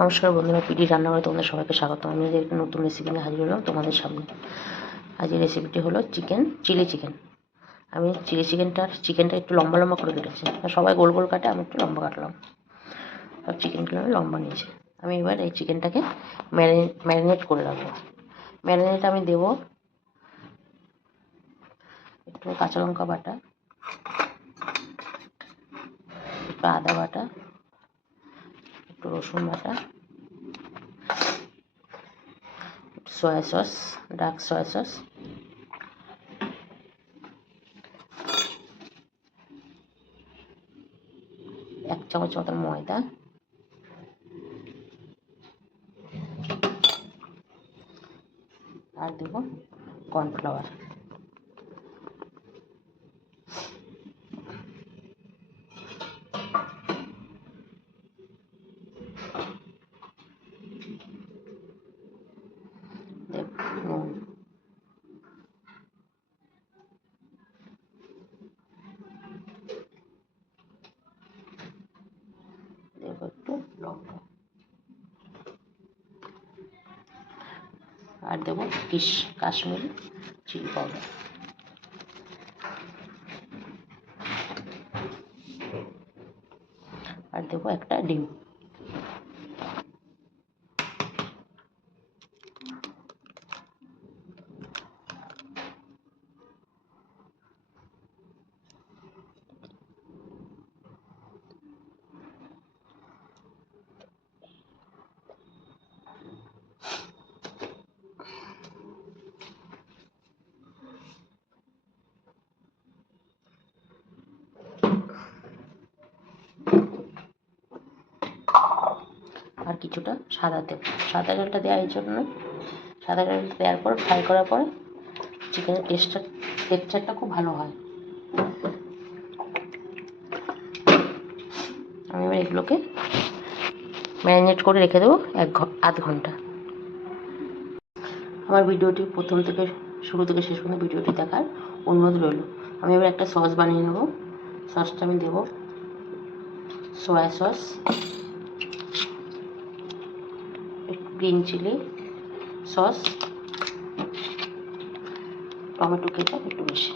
নমস্কার বন্ধুরা, পিডি রান্নাঘরে তোমাদের সবাইকে স্বাগত আমি আজ একটা নতুন রেসিপি নিয়ে হাজির হলাম তোমাদের সামনে। আজকের রেসিপিটি হলো চিকেন চিলি চিকেন আমি চিলি চিকেনটার চিকেনটা একটু লম্বা লম্বা করে কেটেছি। সবাই গোল গোল কাটে, আমি একটু লম্বা কাটলাম। সব চিকেনগুলো আমি লম্বা নিয়েছি। আমি এবার এই চিকেনটাকে ম্যারিনেট ম্যারিনেট করে রাখব। ম্যারিনেট আমি দেব একটু কাঁচা লঙ্কা বাটা, একটু আদা বাটা একটু রসুন বাটা soya sauce dark soya sauce এক চামচ মতন ময়দা, আর দেব কর্নফ্লাওয়ার দেব নুন দেব লম্বা আর দেবো কিশ কাশ্মীরি চিলি পাউডার আর দেবো একটা ডিম আর কিছুটা সাদা তেল সাদা তেলটা দেওয়ার জন্য সাদা তেল দেওয়ার পর ফ্রাই করার পরে চিকেনের টেস্টটা টেক্সচারটা খুব ভালো হয়। আমি এবার এগুলোকে ম্যারিনেট করে রেখে দেবো এক আধ ঘণ্টা। আমার ভিডিওটি প্রথম থেকে শুরু থেকে শেষ পর্যন্ত ভিডিওটি দেখার অনুরোধ রইল। আমি এবার একটা সস বানিয়ে নেব। সসটা আমি দেবো। Soya sauce green chilli sauce tomato ketchup একটু বেশি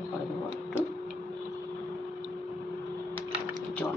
এরপরে দেবো একটু জল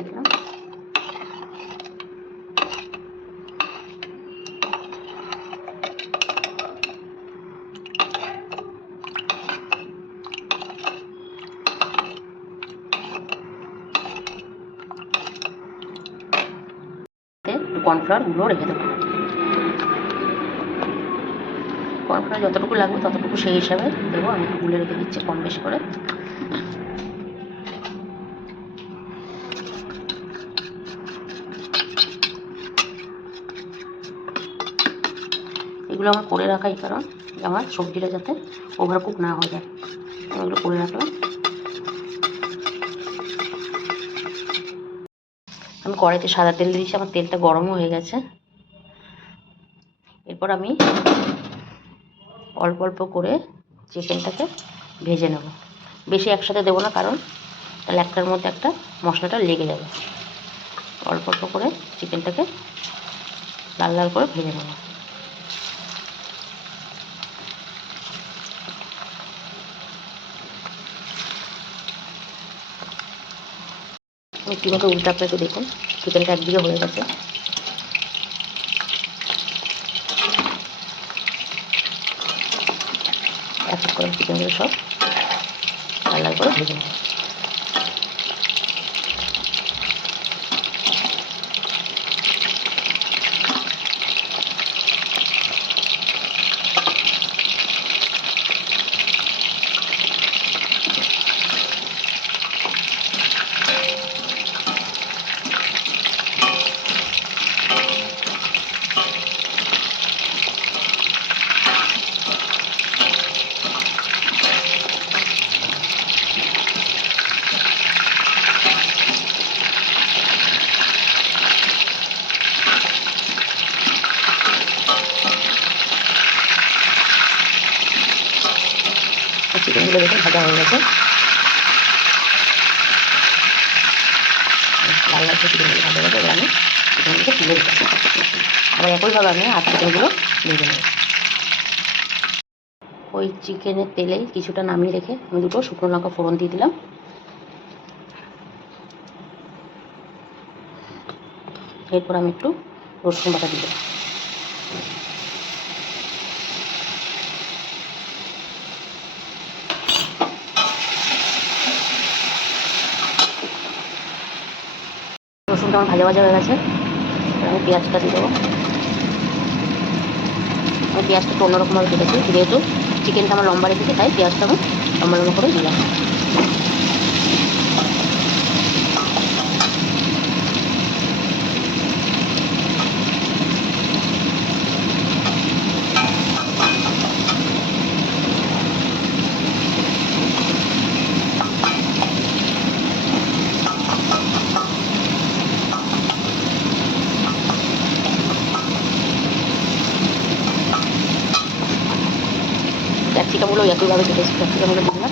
বানিয়ে রেখে দেবো। কর্নফ্লাওয়ার যতটুকু লাগবে ততটুকু সেই হিসাবে দেবো। আমি গুলে রেখে দিচ্ছি কম বেশি করে। এগুলো আমার করে রাখাই কারণ আমার সবজিটা যাতে ওভার কুক না হয়ে যায়। এগুলো করে রাখলাম। কড়াইতে সাদা তেল দিয়েছি, আমার তেলটা গরমও হয়ে গেছে। এরপর আমি অল্প অল্প করে চিকেনটাকে ভেজে নেব। বেশি একসাথে দেবো না, কারণ তাহলে একটার মধ্যে একটা মশলাটা লেগে যাবে। অল্প অল্প করে চিকেনটাকে লাল লাল করে ভেজে নেব। রীতিমতো উল্টা আপনাকে দেখুন। চিকেনটা একদিকে হয়ে গেছে। এক করে চিকেনগুলো সব লাল করে ভেজে নেব চিকেনগুলো দেখুন ভাজা তুলে নেব ওই চিকেনের তেলেই কিছুটা নামিয়ে রেখে আমি দুটো শুকনো লঙ্কা ফোড়ন দিয়ে দিলাম। এরপর আমি একটু রসুন বাটা দিলাম রসুনটা আমার ভাজা ভাজা হয়ে গেছে। আমি পেঁয়াজটা দিয়ে দেবো। আমি পেঁয়াজটা একটু অন্যরকমভাবে কেটেছি। যেহেতু চিকেনটা আমার লম্বা রেখেছি, তাই পেঁয়াজটা আমি লম্বা লম্বা করে দিলাম। কেটেছি ক্যাপসিকামগুলো দিয়ে দিলাম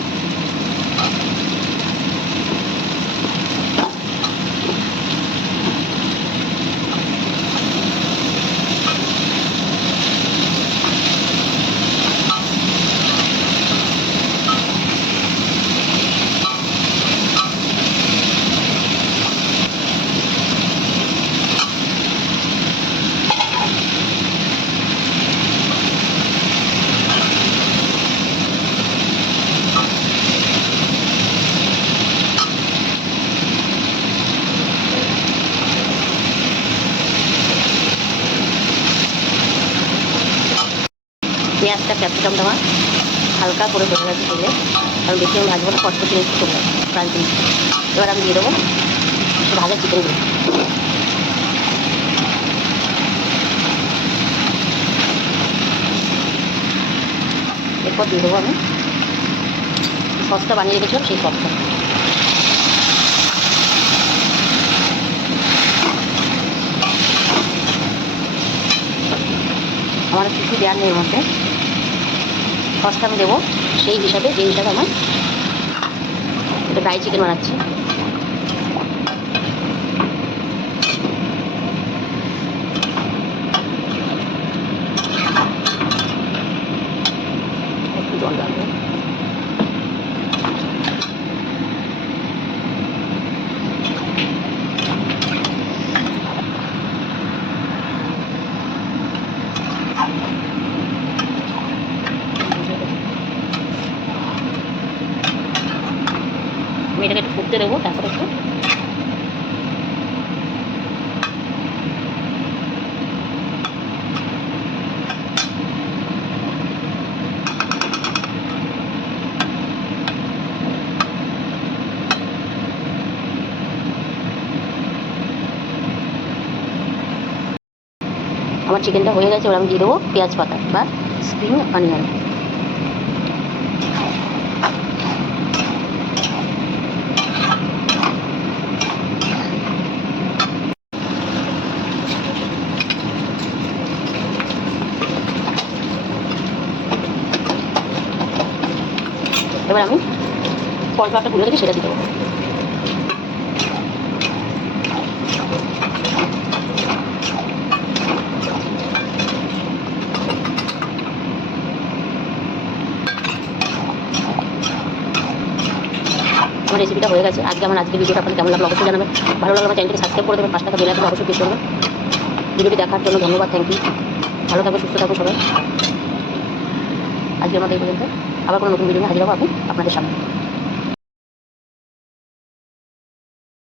পেঁয়াজটা ক্যাপসিকাম দেওয়া, হালকা করে ভেজে গেছে তেলে কারণ বেশি আমি ভাজবো না কষ্ট করে একটু চলে ক্রাঞ্চি এবার আমি দিয়ে দেবো ভাজা চিকেনগুলো এরপর দিয়ে দেবো আমি সসটা বানিয়ে রেখেছিলাম, সেই সসটা। আমার কিছু দেওয়ার নেই মধ্যে। সসটা আমি দেবো সেই হিসাবে যে হিসাবে আমার এটা ড্রাই চিকেন বানাচ্ছি একটু জল লাগবে আমি এটাকে একটু ফুটতে দেবো তারপরে একটু আমার চিকেনটা হয়ে গেছে, এবার আমি দিয়ে দেবো পেঁয়াজ পাতা বা স্প্রিং অনিয়ন। এবার আমি কলপাটা গুলে রেখে সেটা দিয়ে দেবো। আমার রেসিপিটা হয়ে গেছে। আজকে আমার আজকে ভিডিওটা আপনার কেমন লাগল অবশ্যই জানাবেন। ভালো লাগলে আমার চ্যানেলটিকে সাবস্ক্রাইব করে দেবেন পাঁচ টাকা বেল আইকন অবশ্যই পেশ করবেন। ভিডিওটি দেখার জন্য ধন্যবাদ থ্যাংক ইউ ভালো থাকবে সুস্থ থাকব সবাই। আজকে আমাদের এই পর্যন্ত। আবার কোনো নতুন ভিডিও নিয়ে হাজির হব আপনি আপনাদের সামনে।